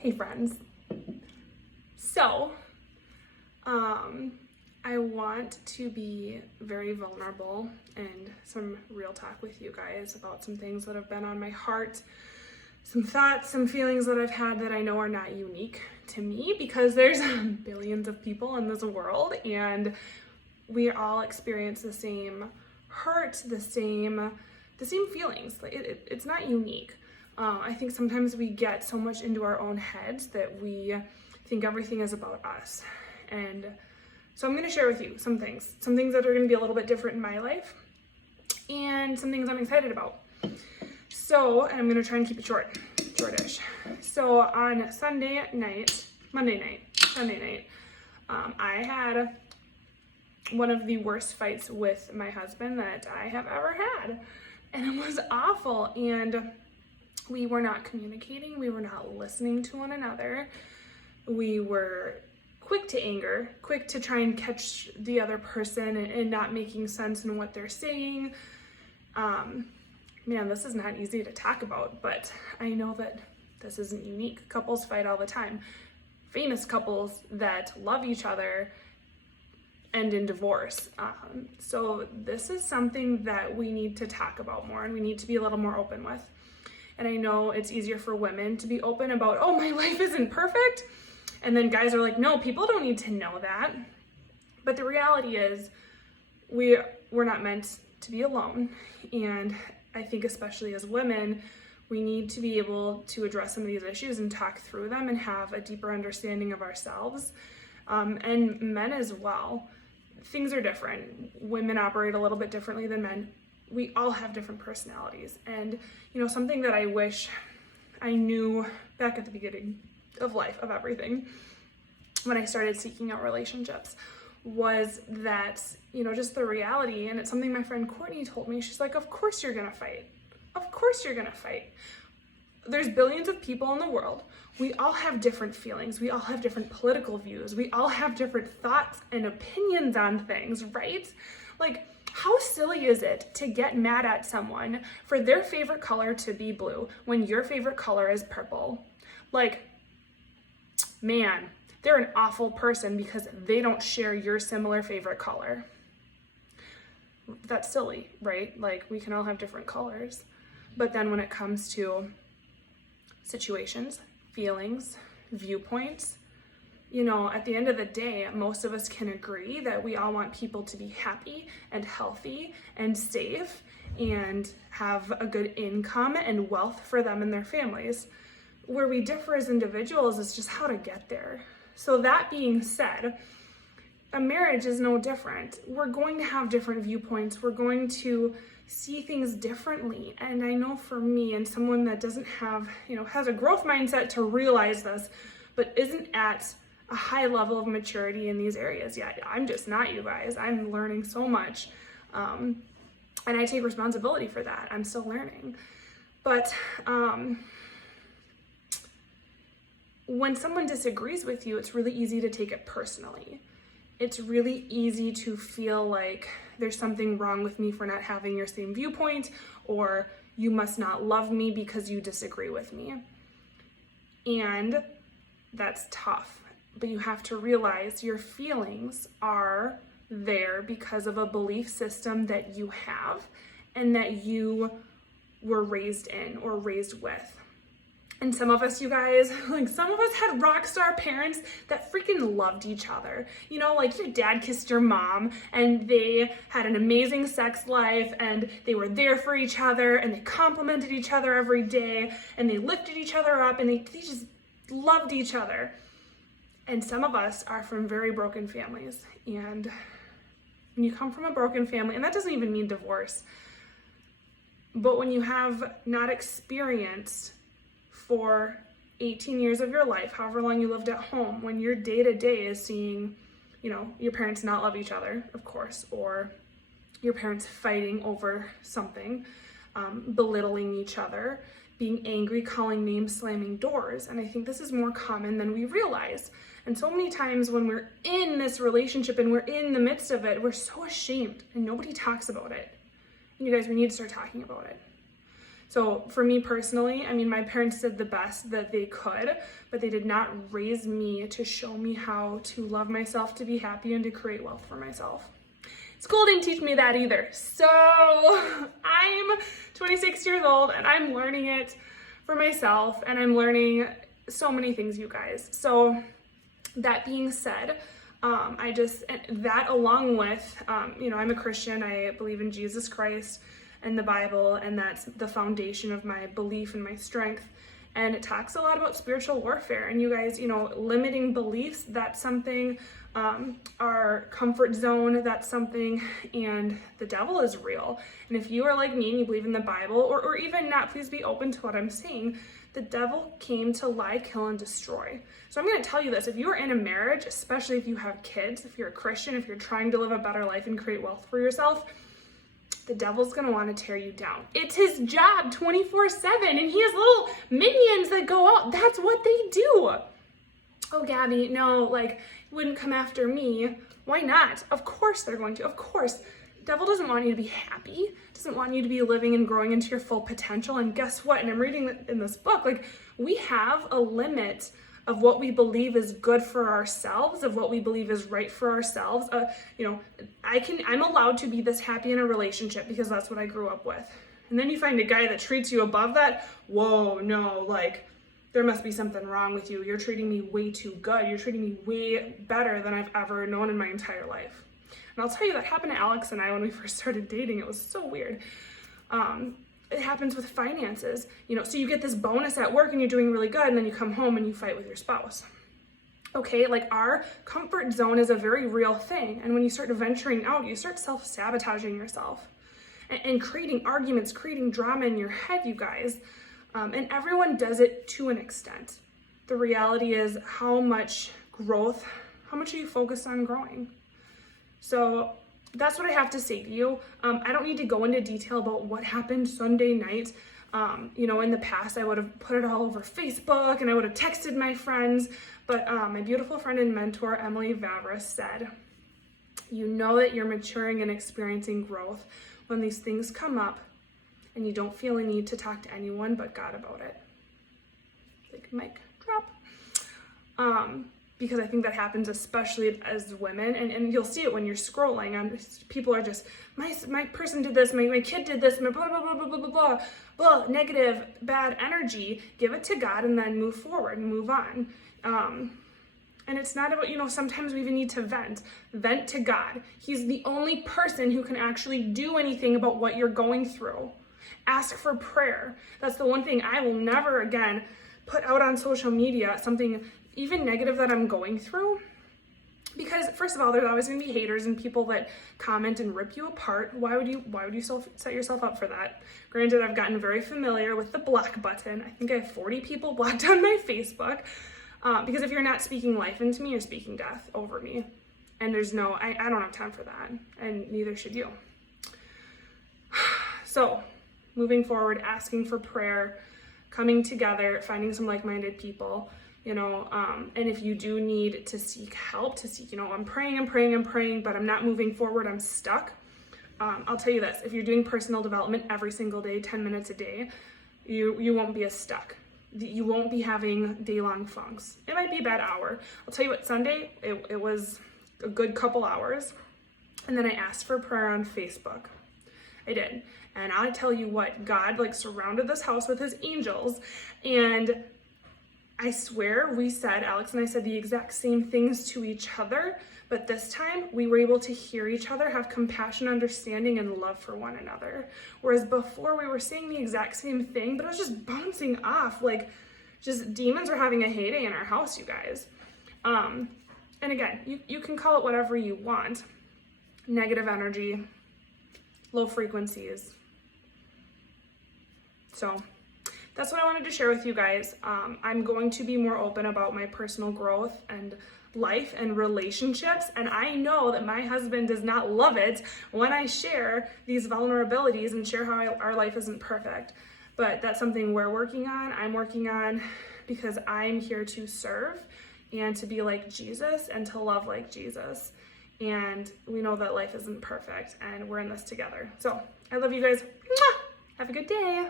Hey friends. So, I want to be very vulnerable and some real talk with you guys about some things that have been on my heart, some thoughts, some feelings that I've had that I know are not unique to me because there's billions of people in this world and we all experience the same hurt, the same feelings. It's not unique. I think sometimes we get so much into our own heads that we think everything is about us. And so I'm going to share with you some things that are going to be a little bit different in my life and some things I'm excited about. So, and I'm going to try and keep it shortish. So on Monday night, I had one of the worst fights with my husband that I have ever had. And it was awful. And we were not communicating. We were not listening to one another. We were quick to anger, quick to try and catch the other person and not making sense in what they're saying. Man, this is not easy to talk about, but I know that this isn't unique. Couples fight all the time. Famous couples that love each other end in divorce. So this is something that we need to talk about more and we need to be a little more open with. And I know it's easier for women to be open about, oh, my life isn't perfect. And then guys are like, no, people don't need to know that. But the reality is we're not meant to be alone. And I think especially as women, we need to be able to address some of these issues and talk through them and have a deeper understanding of ourselves. And men as well. Things are different. Women operate a little bit differently than men. We all have different personalities. And, you know, something that I wish I knew back at the beginning of life, of everything, when I started seeking out relationships, was that, you know, just the reality. And it's something my friend Courtney told me. She's like, of course you're gonna fight. Of course you're gonna fight. There's billions of people in the world. We all have different feelings. We all have different political views. We all have different thoughts and opinions on things, right? Like, how silly is it to get mad at someone for their favorite color to be blue when your favorite color is purple? Like, man, they're an awful person because they don't share your similar favorite color. That's silly, right? Like, we can all have different colors. But then when it comes to situations, feelings, viewpoints, you know, at the end of the day, most of us can agree that we all want people to be happy and healthy and safe and have a good income and wealth for them and their families. Where we differ as individuals is just how to get there. So that being said, a marriage is no different. We're going to have different viewpoints. We're going to see things differently. And I know for me and someone that doesn't have, you know, has a growth mindset to realize this, but isn't at a high level of maturity in these areas yet. I'm just not, you guys. I'm learning so much. And I take responsibility for that. I'm still learning. But when someone disagrees with you, it's really easy to take it personally. It's really easy to feel like there's something wrong with me for not having your same viewpoint, or you must not love me because you disagree with me. And that's tough. But you have to realize your feelings are there because of a belief system that you have and that you were raised in or raised with. And some of us, you guys, like some of us had rock star parents that freaking loved each other. You know, like your dad kissed your mom and they had an amazing sex life and they were there for each other and they complimented each other every day and they lifted each other up and they just loved each other. And some of us are from very broken families. And when you come from a broken family, and that doesn't even mean divorce, but when you have not experienced for 18 years of your life, however long you lived at home, when your day-to-day is seeing, you know, your parents not love each other, of course, or your parents fighting over something, belittling each other, being angry, calling names, slamming doors. And I think this is more common than we realize. And so many times when we're in this relationship and we're in the midst of it, we're so ashamed and nobody talks about it. And you guys, we need to start talking about it. So for me personally, I mean, my parents did the best that they could, but they did not raise me to show me how to love myself, to be happy, and to create wealth for myself. School didn't teach me that either. So I'm 26 years old and I'm learning it for myself, and I'm learning so many things, you guys. So that being said, that along with, I'm a Christian. I believe in Jesus Christ and the Bible, and that's the foundation of my belief and my strength. And it talks a lot about spiritual warfare. And you guys, limiting beliefs, that's something, our comfort zone, that's something, and the devil is real. And if you are like me and you believe in the Bible, or even not, please be open to what I'm saying. The devil came to lie, kill, and destroy. So I'm going to tell you this. If you are in a marriage, especially if you have kids, if you're a Christian, if you're trying to live a better life and create wealth for yourself, the devil's going to want to tear you down. It's his job 24/7, and he has little minions that go out. That's what they do. Oh, Gabby, no, wouldn't come after me. Why not? Of course they're going to. Of course. Devil doesn't want you to be happy, doesn't want you to be living and growing into your full potential. And guess what? And I'm reading in this book, we have a limit of what we believe is good for ourselves, of what we believe is right for ourselves. I'm allowed to be this happy in a relationship because that's what I grew up with. And then you find a guy that treats you above that. Whoa, no, there must be something wrong with you. You're treating me way too good. You're treating me way better than I've ever known in my entire life. And I'll tell you, that happened to Alex and I when we first started dating. It was so weird. It happens with finances, so you get this bonus at work and you're doing really good, and then you come home and you fight with your spouse. Okay, our comfort zone is a very real thing. And when you start venturing out, you start self-sabotaging yourself and creating arguments, creating drama in your head, you guys. And everyone does it to an extent. The reality is, how much growth, how much are you focused on growing? So that's what I have to say to you. I don't need to go into detail about what happened Sunday night. In the past, I would have put it all over Facebook and I would have texted my friends. But my beautiful friend and mentor, Emily Vavris, said, you know that you're maturing and experiencing growth when these things come up and you don't feel a need to talk to anyone but God about it. Mic drop. Because I think that happens especially as women, and you'll see it when you're scrolling on, people are just, my person did this, my kid did this, my blah, blah, blah, blah, blah, blah, blah, blah, negative, bad energy. Give it to God and then move forward and move on. And it's not about, sometimes we even need to vent to God. He's the only person who can actually do anything about what you're going through. Ask for prayer. That's the one thing I will never again put out on social media, something even negative that I'm going through, because first of all, there's always going to be haters and people that comment and rip you apart. Why would you set yourself up for that? Granted, I've gotten very familiar with the block button. I think I have 40 people blocked on my Facebook, because if you're not speaking life into me, you're speaking death over me, and I don't have time for that, and neither should you. So moving forward, asking for prayer, coming together, finding some like-minded people, and if you do need to seek help, I'm praying, but I'm not moving forward, I'm stuck. I'll tell you this, if you're doing personal development every single day, 10 minutes a day, you won't be as stuck. You won't be having day-long funks. It might be a bad hour. I'll tell you what, Sunday, it was a good couple hours. And then I asked for prayer on Facebook. I did. And I tell you what, God surrounded this house with his angels. And I swear Alex and I said the exact same things to each other, but this time we were able to hear each other, have compassion, understanding, and love for one another. Whereas before we were saying the exact same thing, but it was just bouncing off, just demons were having a heyday in our house, you guys. And again, you can call it whatever you want. Negative energy, low frequencies. So that's what I wanted to share with you guys. I'm going to be more open about my personal growth and life and relationships. And I know that my husband does not love it when I share these vulnerabilities and share how our life isn't perfect. But that's something we're working on. I'm working on, because I'm here to serve and to be like Jesus and to love like Jesus. And we know that life isn't perfect and we're in this together. So I love you guys. Have a good day.